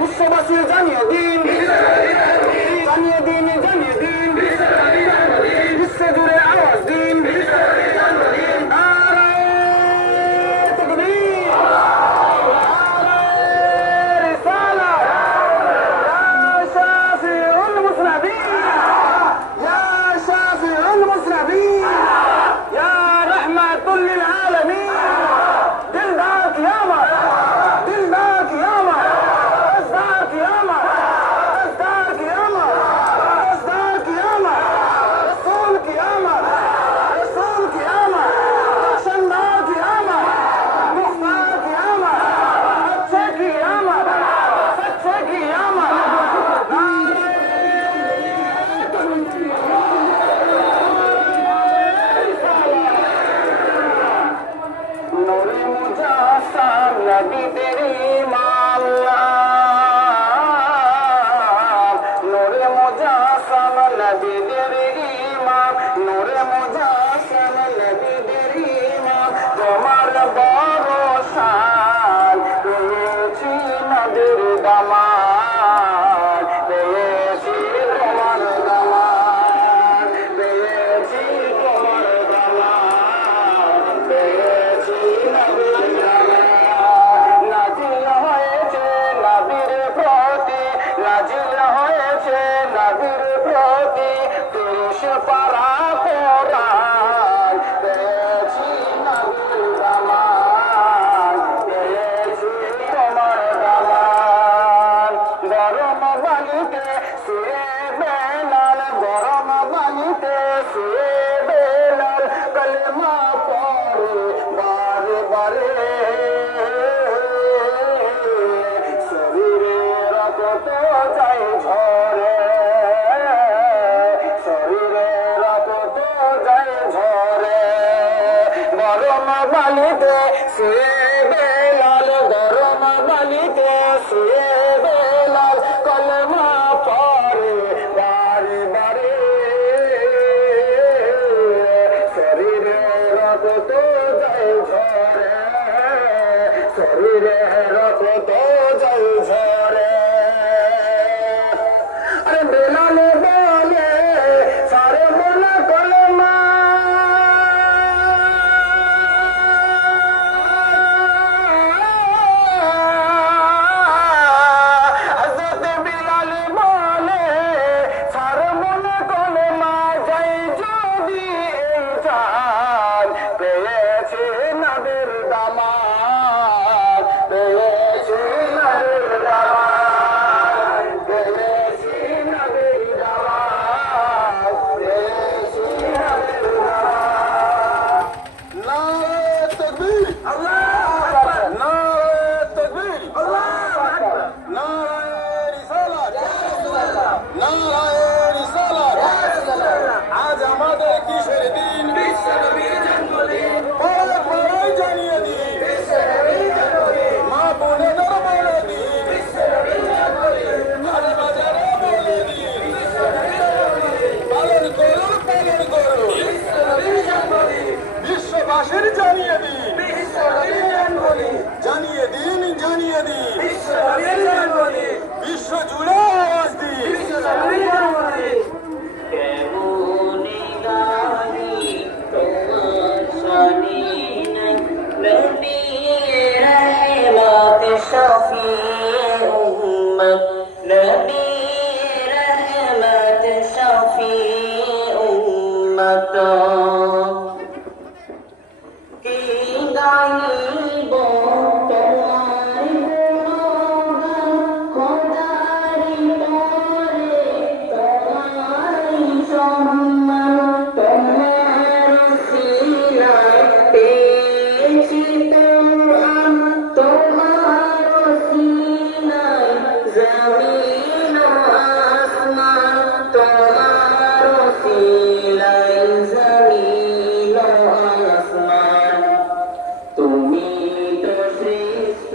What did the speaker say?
বিশ্ববাসী জানিয়ে দিন, জানিয়ে দিন, জানিয়ে দিন, বিশ্ব জুড়ে আওয়াজ দিন। নবীদের ইমাম, নূরে মুজাসসাম নবীদের ইমাম, নূরে মুজাসসাম নবীদের ইমাম, তোমার বরসান পেয়েছি নবীর দামান, পেয়েছি তোমার দামান, পেয়েছি তোমার দামান, পেয়েছি নবীর দামান। নাজিল হয়েছে নবীর প্রতি, নাজিল হয়েছে নবীর প্রতি ৩০ পারা কোরআন, পেয়েছি নবীর দামান, পেয়েছি তোমার দামান। গরম বালিতে শুয়ে বেলাল, গরম বালিতে শুয়ে বেলাল, কলেমা পড়ে বারে বারে, শরীরে রক্ত যায় ঝরে, শরীরে রক্ত যায় ঝরে। গরম বালিতে শুয়ে বেলাল, গরম বালিতে শুয়ে বেলাল, কলমা পড়ে বারে বারে, শরীরে রক্ত যায় ঝরে, শরীরে রক্ত যায় ঝরে। আরে বেলাল বলে সারে বলে কলমা, হযরত বিলাল বলে সারে বলে কলমা, যাই যদি এই চাঁদ পেয়েছে নবীর দামান, পেয়েছি নবীর দামান, পেয়েছি নবীর দামান, পেয়েছি নবীর দামান। নারে তাকবীর, আল্লাহু আকবার, নারে তাকবীর, আল্লাহু আকবার, নারে রিসালাত, নারে রিসালাত। আজ আমাদের কিসের দিন? বিশ্ব নবীর জন্মদিন। পরাই জানিয়ে দিন, বিশ্ব নবীর জন্মদিন। মা বোনেদের বলে দিন, বিশ্ব নবীর জন্মদিন। বাজারে বাজারে বলে দিন, বিশ্ব নবীর জন্মদিন। পালন করুন, পালন করুন, বিশ্ব নবীর জন্মদিন। বিশ্ববাসীর জানিয়ে দিন, বিশ্ব নবীর জন্মদিন। জানিয়ে দিন, জানিয়ে দিন, বিশ্ব নবীর জন্মদিন। বিশ্ব জুড়ে আওয়াজ দিন, বিশ্ব নবীর জন্মদিন। কেমনে গাহি তোমার শানে নাই, নবী রহমত শফিঈ উম্মত, নবী রহমত শফিঈ উম্মত। কি গাইব তোমার গুণগান, খোদারি তরে তোমার সম্মান, তোমার সিলায় পেয়েছি কোরআন, তোমার সিলায় জমিন ও আসমান, তোমার সিলায় জমিন ও আসমান। তুমি তো শ্রেষ্ঠ